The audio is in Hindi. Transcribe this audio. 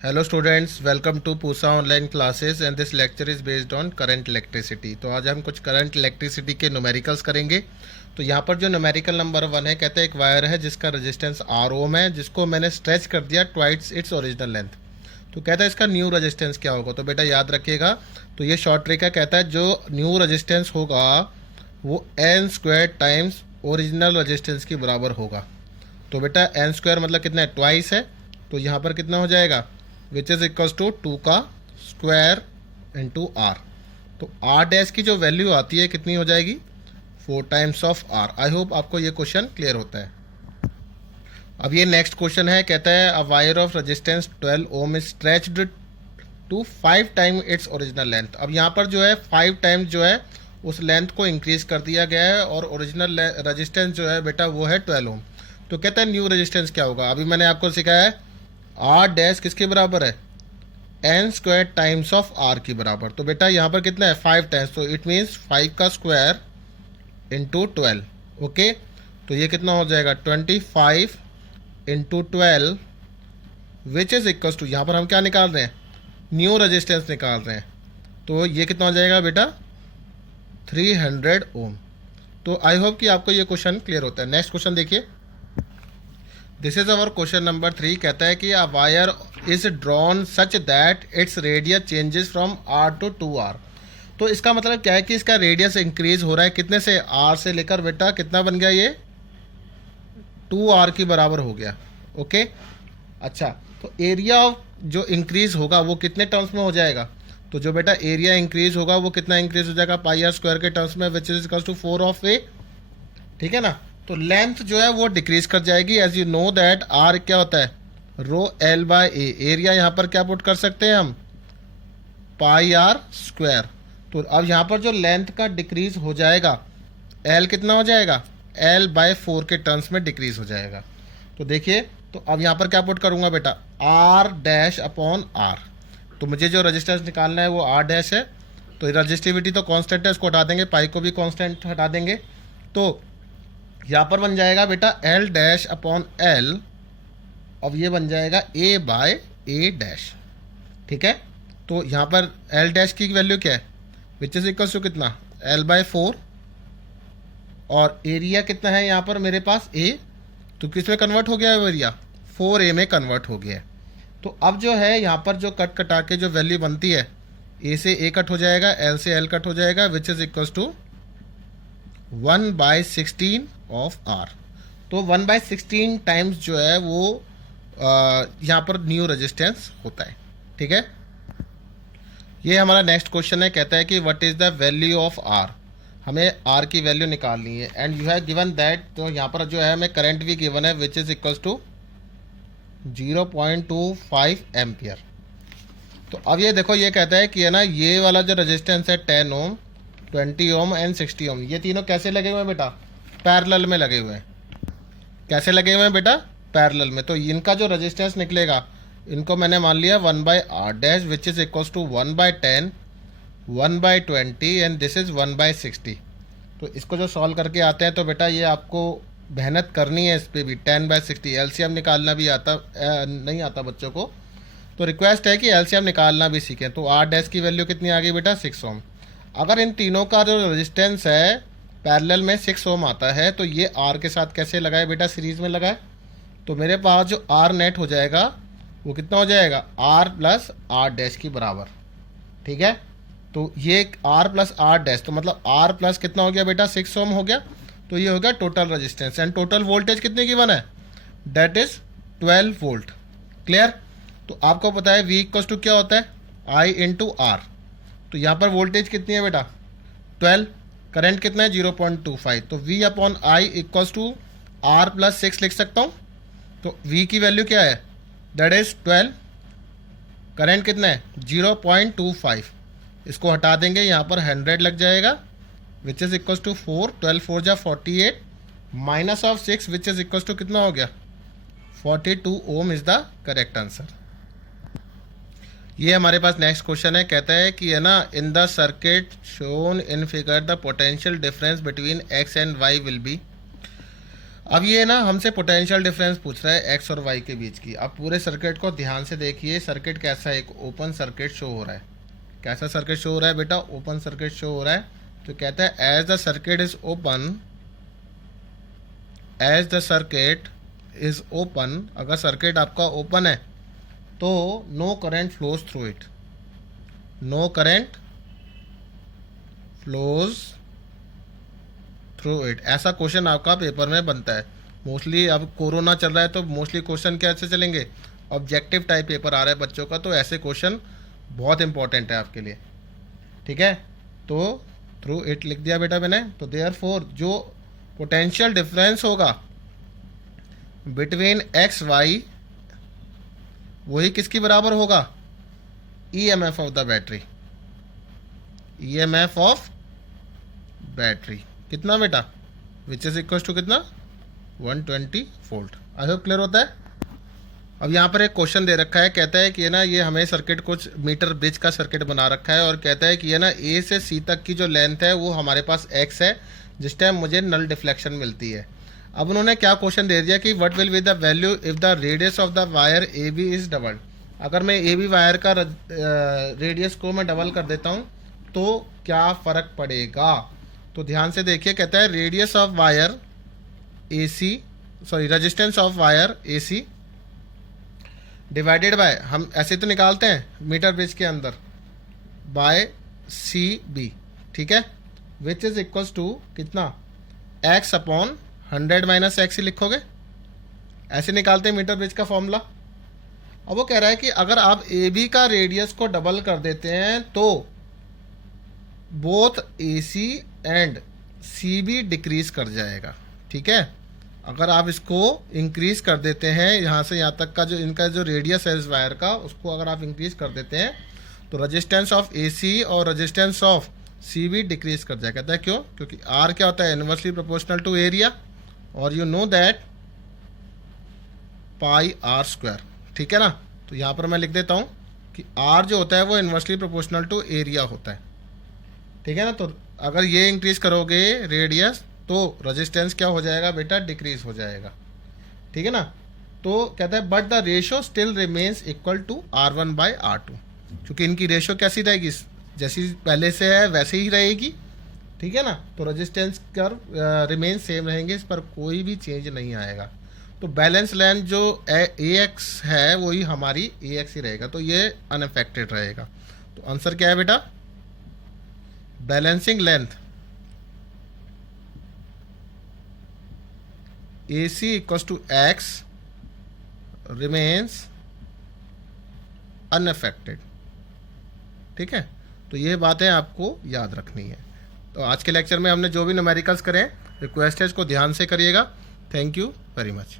Hello students, welcome to Pusa online classes and this lecture is based on current electricity. तो आज हम कुछ करंट इलेक्ट्रिसिटी के न्यूमेरिकल्स करेंगे। तो यहाँ पर जो न्यूमेरिकल नंबर 1 है, कहते हैं एक वायर है जिसका रेजिस्टेंस आर ओम है, जिसको मैंने स्ट्रेच कर दिया ट्वाइस इट्स ओरिजिनल लेंथ। तो कहता है इसका न्यू रेजिस्टेंस क्या होगा। तो बेटा याद रखिएगा, तो ये शॉर्ट ट्रिक है। कहता है जो न्यू रेजिस्टेंस होगा वो n square times original resistance के बराबर होगा। तो बेटा एन स्क्वायर मतलब कितना है, ट्वाइस है। तो यहाँ पर कितना हो जाएगा, विच इज़ इक्वल्स टू 2 का स्क्वायर इंटू आर। तो आर डैश की जो वैल्यू आती है कितनी हो जाएगी, 4 times of R. I hope आपको ये क्वेश्चन क्लियर होता है। अब ये नेक्स्ट क्वेश्चन है, कहता है a wire of resistance 12 ohm is stretched to 5 time its original length. अब यहाँ पर जो है 5 टाइम्स जो है उस लेंथ को इंक्रीज कर दिया गया है और ओरिजिनल रेजिस्टेंस जो है बेटा वो है 12 ओम। तो कहता है न्यू रेजिस्टेंस क्या होगा। अभी मैंने आपको सिखाया है आर डैश किसके बराबर है, n square times of R की बराबर। तो बेटा यहाँ पर कितना है, 5 टाइम्स। तो इट मीन्स 5 का स्क्वायर इंटू 12। ओके, तो ये कितना हो जाएगा, 25 into 12 which is equal to, यहाँ पर हम क्या निकाल रहे हैं, न्यू रेजिस्टेंस निकाल रहे हैं। तो ये कितना हो जाएगा बेटा, 300 ओम। तो आई होप कि आपको ये क्वेश्चन क्लियर होता है। नेक्स्ट क्वेश्चन देखिए, this is our question number 3। कहता है कि a wire is drawn such that its radius changes from R to 2r। तो इसका मतलब क्या है कि इसका रेडियस इंक्रीज हो रहा है कितने से, आर से लेकर बेटा कितना बन गया, ये 2r की बराबर हो गया। ओके, अच्छा, तो एरिया जो इंक्रीज होगा वो कितने टर्म्स में हो जाएगा। तो जो बेटा एरिया इंक्रीज होगा वो कितना इंक्रीज हो जाएगा, पाई आर स्क्वायर के टर्म्स में, which is equal to 4 of A. ठीक है ना। तो लेंथ जो है वो डिक्रीज कर जाएगी। As you know that R क्या होता है, rho L by A. Area यहाँ पर क्या पुट कर सकते हैं हम, पाई आर स्क्वायर। तो अब यहाँ पर जो लेंथ का डिक्रीज हो जाएगा, एल कितना हो जाएगा, एल बाय 4 के टर्म्स में डिक्रीज हो जाएगा। तो देखिए, तो अब यहाँ पर क्या पुट करूँगा बेटा, आर डैश अपॉन आर। तो मुझे जो रजिस्टेंस निकालना है वो आर डैश है। तो रजिस्टिविटी तो कांस्टेंट है, उसको हटा देंगे, पाई को भी कांस्टेंट हटा देंगे। तो यहाँ पर बन जाएगा बेटा एल डैश अपॉन एल, अब ये बन जाएगा ए बाय ए डैश। ठीक है, तो यहाँ पर एल डैश की वैल्यू क्या है, विच इज इक्वल टू कितना, एल बाय 4, और एरिया कितना है यहाँ पर मेरे पास ए। तो किस में कन्वर्ट हो गया है एरिया, 4a में कन्वर्ट हो गया है। तो अब जो है यहाँ पर जो कट कटा के जो वैल्यू बनती है, ए से ए कट हो जाएगा, एल से एल कट हो जाएगा, which is equal to 1/16 of R. तो 1/16 टाइम्स जो है वो यहाँ पर न्यू रेजिस्टेंस होता है। ठीक है, ये हमारा नेक्स्ट क्वेश्चन है। कहता है कि what is the value of R. हमें आर की वैल्यू निकालनी है and you have given that. तो यहाँ पर जो है हमें करंट भी गिवन है, which is equal to 0.25 ampere. तो अब ये देखो, ये कहता है कि है ना, ये वाला जो रेजिस्टेंस है 10 ओम, 20 ओम एंड 60 ओम, ये तीनों कैसे लगे हुए हैं बेटा, पैरेलल में लगे हुए हैं। कैसे लगे हुए हैं बेटा, पैरेलल में। तो इनका जो रेजिस्टेंस निकलेगा, इनको मैंने मान लिया 1/r dash which is equals to 1/10, 1/20 and this is 1/60। तो इसको जो सॉल्व करके आते हैं तो बेटा ये आपको मेहनत करनी है इस पर भी। 10/60 एलसीएम निकालना भी आता नहीं आता बच्चों को, तो रिक्वेस्ट है कि एलसीएम निकालना भी सीखें। तो आर डैश की वैल्यू कितनी आ गई बेटा, 6 ओम। अगर इन तीनों का जो रेजिस्टेंस है पैरेलल में 6 ओम आता है, तो ये आर के साथ कैसे लगाए बेटा, सीरीज में लगाए। तो मेरे पास जो आर नेट हो जाएगा वो कितना हो जाएगा, आर प्लस आर डैश की बराबर। ठीक है, तो ये आर प्लस आर डैश, तो मतलब आर प्लस कितना हो गया बेटा, 6 ओम हो गया। तो ये हो गया total resistance and total voltage कितने की बना है, दैट इज 12 वोल्ट। क्लियर। तो आपको पता है वी इक्वल टू क्या होता है, आई इंटू आर। तो यहाँ पर वोल्टेज कितनी है बेटा, 12, करंट कितना है 0.25। तो V upon I equals to R plus 6 लिख सकता हूँ। तो V की वैल्यू क्या है, दैट इज 12, करंट कितना है 0.25। इसको हटा देंगे, यहाँ पर 100 लग जाएगा, विच इज इक्वल्स टू 4, 12 4 जा 48 minus of 6 which is equals to कितना हो गया, 42 ohm is the correct answer. ये हमारे पास नेक्स्ट क्वेश्चन है। कहता है कि है ना, in the circuit shown in figure the potential difference between X and Y will be. अब ये ना हमसे पोटेंशियल डिफरेंस पूछ रहा है एक्स और वाई के बीच की। अब पूरे सर्किट को ध्यान से देखिए, सर्किट कैसा है, एक ओपन सर्किट शो हो रहा है। कैसा सर्किट शो हो रहा है बेटा? ओपन सर्किट शो हो रहा है। तो कहता है as the circuit is open, as the circuit is open, अगर सर्किट आपका ओपन है तो no current flows through it, no current flows through it. ऐसा क्वेश्चन आपका पेपर में बनता है मोस्टली। अब कोरोना चल रहा है तो मोस्टली क्वेश्चन कैसे चलेंगे? ऑब्जेक्टिव टाइप पेपर आ रहा है बच्चों का, तो ऐसे क्वेश्चन बहुत इंपॉर्टेंट है आपके लिए, ठीक है। तो थ्रू इट लिख दिया बेटा मैंने। तो देयरफॉर जो पोटेंशियल डिफरेंस होगा बिटवीन एक्स वाई, वही किसकी बराबर होगा? EMF of the battery, EMF of battery कितना बेटा? विच इज इक्वल टू कितना? 120 वोल्ट। आई होप क्लियर होता है। अब यहाँ पर एक क्वेश्चन दे रखा है, कहता है कि ना ये हमें सर्किट कुछ मीटर ब्रिज का सर्किट बना रखा है और कहता है कि ये ना ए से सी तक की जो लेंथ है वो हमारे पास एक्स है, जिस टाइम मुझे नल डिफ्लेक्शन मिलती है। अब उन्होंने क्या क्वेश्चन दे दिया कि what will be the value if the radius of the wire A B is doubled. अगर मैं ए बी वायर का रेडियस को मैं डबल कर देता हूँ तो क्या फ़र्क पड़ेगा? तो ध्यान से देखिए, कहता है radius of wire A C, sorry resistance of wire A C divided by, हम ऐसे तो निकालते हैं मीटर ब्रिज के अंदर, बाय सी बी, ठीक है, विच इज इक्वल्स टू कितना? एक्स अपॉन 100 माइनस एक्स ही लिखोगे, ऐसे निकालते हैं मीटर ब्रिज का फॉर्मूला। अब वो कह रहा है कि अगर आप ए बी का रेडियस को डबल कर देते हैं तो both A C and C B decrease कर जाएगा, ठीक है। अगर आप इसको इंक्रीज कर देते हैं, यहाँ से यहाँ तक का जो इनका जो रेडियस है इस वायर का, उसको अगर आप इंक्रीज कर देते हैं तो रेजिस्टेंस ऑफ ए सी और resistance of C B decrease कर जाएगा। कहता है क्यों? क्योंकि आर क्या होता है? इनवर्सली प्रोपोर्शनल टू एरिया, और you know that pi are square, ठीक है ना। तो यहाँ पर मैं लिख देता हूँ कि आर जो होता है वो इनवर्सली प्रोपोर्शनल टू एरिया होता है, ठीक है ना। तो अगर ये इंक्रीज करोगे रेडियस तो रेजिस्टेंस क्या हो जाएगा बेटा? डिक्रीज हो जाएगा, ठीक है ना। तो कहता है but the ratio still remains equal to R1 by R2, क्योंकि इनकी रेशियो कैसी रहेगी? जैसी पहले से है वैसे ही रहेगी, ठीक है ना। तो रेजिस्टेंस कर रिमेन सेम रहेंगे, इस पर कोई भी चेंज नहीं आएगा। तो बैलेंस लेंथ जो ए एक्स है वही हमारी ए एक्स ही रहेगा, तो ये अनअफेक्टेड रहेगा। तो आंसर क्या है बेटा? Balancing length A C equals to X remains unaffected, ठीक है। तो ये बातें आपको याद रखनी है। तो आज के लेक्चर में हमने जो भी न्यूमेरिकल्स करें, रिक्वेस्ट है इसको ध्यान से करिएगा। Thank you very much.